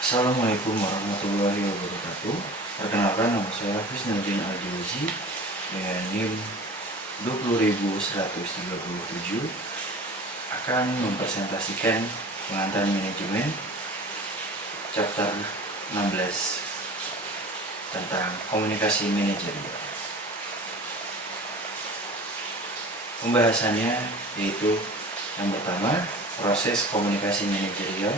Assalamualaikum warahmatullahi wabarakatuh. Perkenalkan, nama saya Hafiz Nurdin Al-Jauzi dengan NIM 20137 akan mempresentasikan pengantar manajemen chapter 16 tentang komunikasi manajerial. Pembahasannya yaitu yang pertama, proses komunikasi manajerial.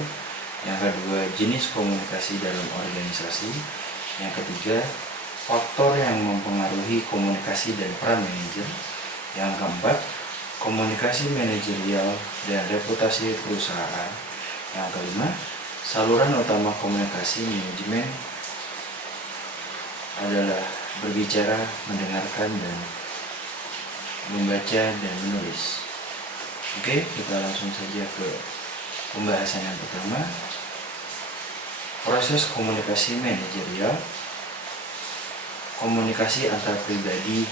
Yang kedua, jenis komunikasi dalam organisasi. Yang ketiga, faktor yang mempengaruhi komunikasi dan peran manajer. Yang keempat, komunikasi manajerial dan reputasi perusahaan. Yang kelima, saluran utama komunikasi manajemen adalah berbicara, mendengarkan, dan membaca dan menulis. Oke, kita langsung saja ke pembahasan yang pertama. Proses komunikasi manajerial. Komunikasi antar pribadi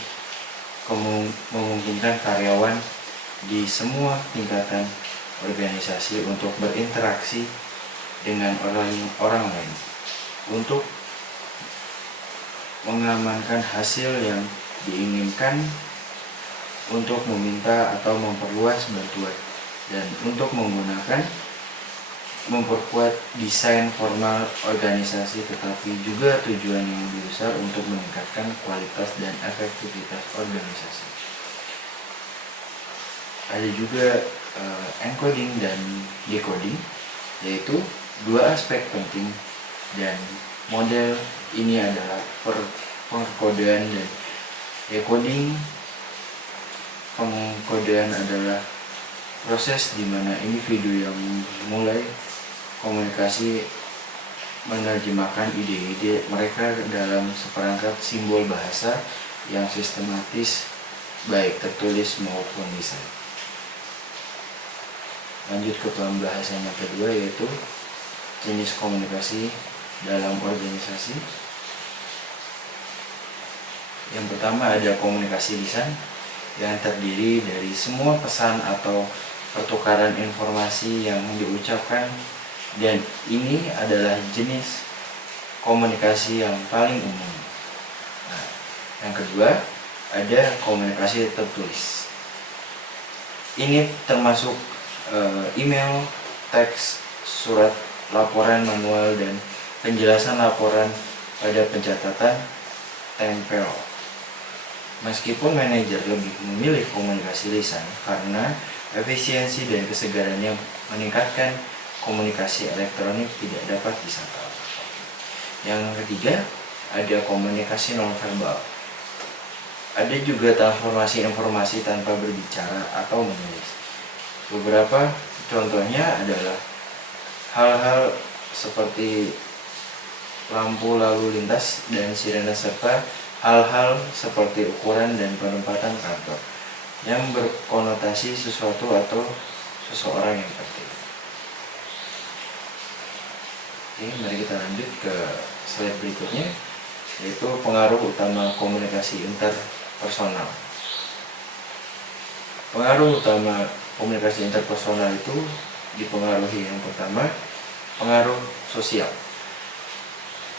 memungkinkan karyawan di semua tingkatan organisasi untuk berinteraksi dengan orang lain untuk mengamankan hasil yang diinginkan, untuk meminta atau memperluas bantuan, dan untuk memperkuat desain formal organisasi, tetapi juga tujuan yang lebih besar untuk meningkatkan kualitas dan efektivitas organisasi. Ada juga encoding dan decoding, yaitu dua aspek penting, dan model ini adalah pengkodean dan decoding. Pengkodean adalah proses di mana individu yang mulai komunikasi menerjemahkan ide-ide mereka dalam seperangkat simbol bahasa yang sistematis, baik tertulis maupun lisan. Lanjut ke pembahasan yang kedua, yaitu jenis komunikasi dalam organisasi. Yang pertama ada komunikasi lisan, yang terdiri dari semua pesan atau pertukaran informasi yang diucapkan, dan ini adalah jenis komunikasi yang paling umum. Nah, yang kedua ada komunikasi tertulis. Ini termasuk email, teks, surat, laporan manual, dan penjelasan laporan pada pencatatan tempel. Meskipun manajer lebih memilih komunikasi lisan karena efisiensi dan kesegarannya meningkatkan, komunikasi elektronik tidak dapat disangkal. Yang ketiga ada komunikasi nonverbal. Ada juga transformasi informasi tanpa berbicara atau menulis. Beberapa contohnya adalah hal-hal seperti lampu lalu lintas dan sirene, serta hal-hal seperti ukuran dan penempatan kantor yang berkonotasi sesuatu atau seseorang yang penting. Oke, mari kita lanjut ke slide berikutnya, yaitu pengaruh utama komunikasi interpersonal. Pengaruh utama komunikasi interpersonal itu dipengaruhi, yang pertama, pengaruh sosial.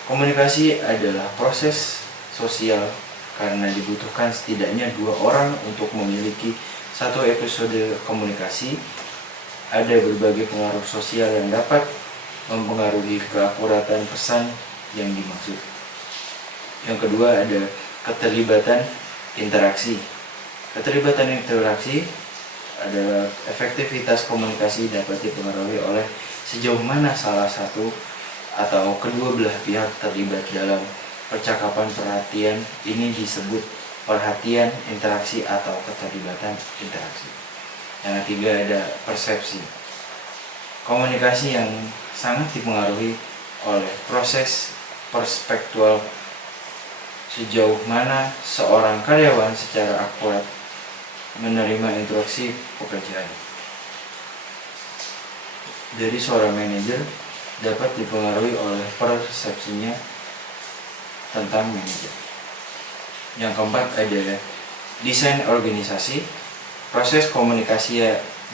Komunikasi adalah proses sosial karena dibutuhkan setidaknya dua orang untuk memiliki satu episode komunikasi. Ada berbagai pengaruh sosial yang dapat mempengaruhi keakuratan pesan yang dimaksud. Yang kedua ada keterlibatan interaksi. Keterlibatan interaksi adalah efektivitas komunikasi dapat dipengaruhi oleh sejauh mana salah satu atau kedua belah pihak terlibat dalam percakapan. Perhatian ini disebut perhatian interaksi atau keterlibatan interaksi. Yang ketiga ada persepsi. Komunikasi yang sangat dipengaruhi oleh proses perspektual, sejauh mana seorang karyawan secara akurat menerima instruksi pekerjaan dari seorang manajer, dapat dipengaruhi oleh persepsinya tentang manajer. Yang keempat adalah desain organisasi. Proses komunikasi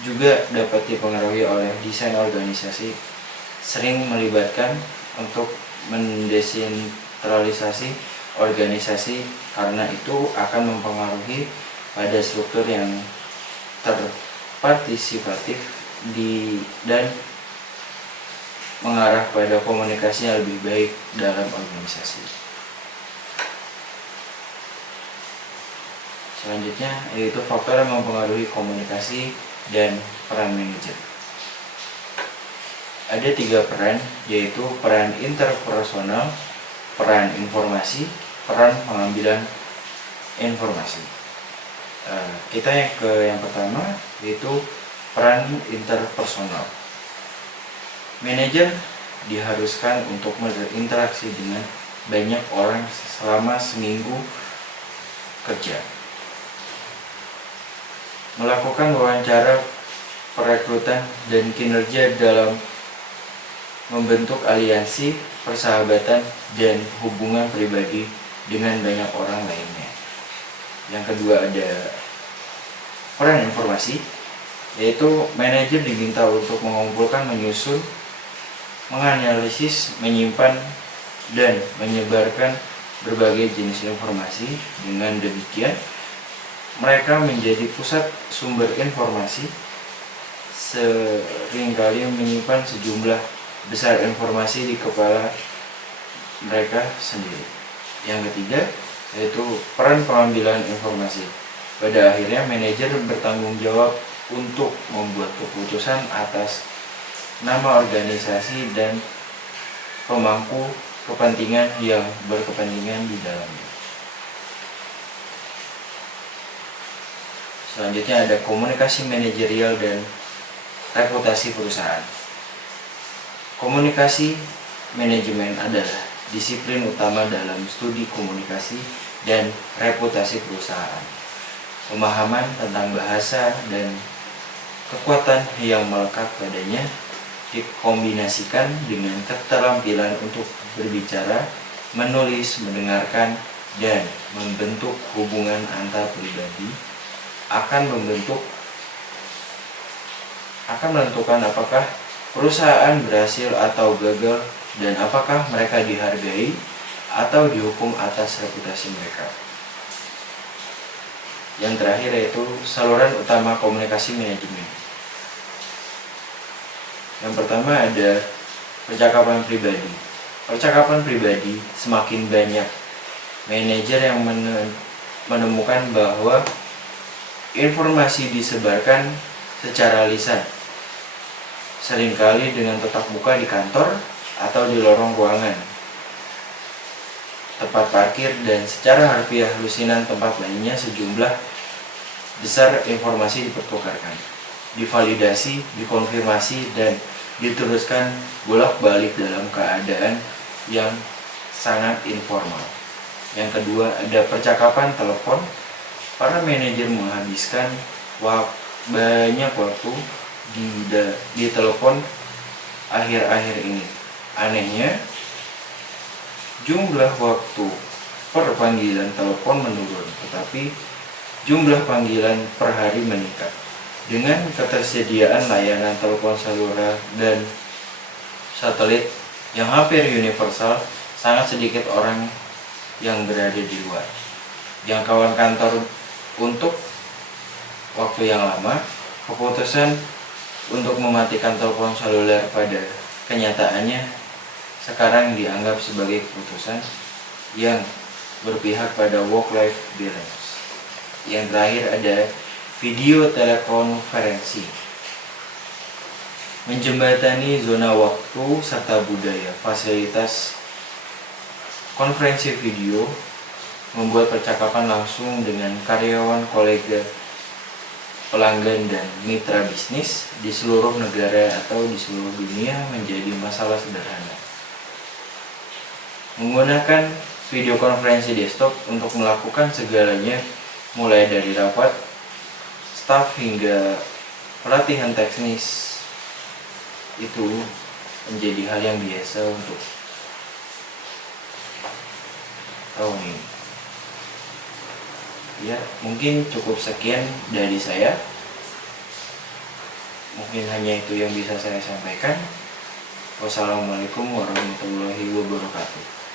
juga dapat dipengaruhi oleh desain organisasi, sering melibatkan untuk mendesentralisasi organisasi, karena itu akan mempengaruhi pada struktur yang terpartisipatif dan mengarah pada komunikasi yang lebih baik dalam organisasi. Selanjutnya yaitu faktor yang mempengaruhi komunikasi dan peran manajer. Ada 3 peran, yaitu peran interpersonal, peran informasi, peran pengambilan informasi. Kita yang pertama yaitu peran interpersonal. Manajer diharuskan untuk berinteraksi dengan banyak orang selama seminggu kerja. Melakukan wawancara, perekrutan, dan kinerja dalam membentuk aliansi, persahabatan, dan hubungan pribadi dengan banyak orang lainnya. Yang kedua ada peran informasi, yaitu manajer diminta untuk mengumpulkan, menyusun, menganalisis, menyimpan, dan menyebarkan berbagai jenis informasi. Dengan demikian, mereka menjadi pusat sumber informasi, seringkali menyimpan sejumlah besar informasi di kepala mereka sendiri. Yang ketiga yaitu peran pengambilan informasi. Pada akhirnya manajer bertanggung jawab untuk membuat keputusan atas nama organisasi dan pemangku kepentingan yang berkepentingan di dalamnya. Selanjutnya ada komunikasi manajerial dan reputasi perusahaan. Komunikasi manajemen adalah disiplin utama dalam studi komunikasi dan reputasi perusahaan. Pemahaman tentang bahasa dan kekuatan yang melekat padanya dikombinasikan dengan keterampilan untuk berbicara, menulis, mendengarkan, dan membentuk hubungan antar pribadi akan menentukan apakah perusahaan berhasil atau gagal, dan apakah mereka dihargai atau dihukum atas reputasi mereka. Yang terakhir yaitu saluran utama komunikasi manajemen. Yang pertama ada percakapan pribadi. Percakapan pribadi semakin banyak manajer yang menemukan bahwa informasi disebarkan secara lisan, seringkali dengan tetap muka di kantor atau di lorong ruangan, tempat parkir, dan secara harfiah lusinan tempat lainnya. Sejumlah besar informasi dipertukarkan, divalidasi, dikonfirmasi, dan diteruskan bolak-balik dalam keadaan yang sangat informal. Yang kedua ada percakapan telepon. Para manajer menghabiskan banyak waktu di telepon akhir-akhir ini. Anehnya, jumlah waktu per panggilan telepon menurun, tetapi jumlah panggilan per hari meningkat. Dengan ketersediaan layanan telepon seluler dan satelit yang hampir universal, sangat sedikit orang yang berada di luar. Jangkauan kantor untuk waktu yang lama, keputusan untuk mematikan telepon seluler pada kenyataannya sekarang dianggap sebagai keputusan yang berpihak pada work-life balance. Yang terakhir ada video telekonferensi. Menjembatani zona waktu serta budaya. Fasilitas konferensi video membuat percakapan langsung dengan karyawan, kolega, pelanggan, dan mitra bisnis di seluruh negara atau di seluruh dunia menjadi masalah sederhana. Menggunakan video konferensi desktop untuk melakukan segalanya, mulai dari rapat staf hingga pelatihan teknis, itu menjadi hal yang biasa untuk tahun ini. Ya, mungkin cukup sekian dari saya. Mungkin hanya itu yang bisa saya sampaikan. Wassalamualaikum warahmatullahi wabarakatuh.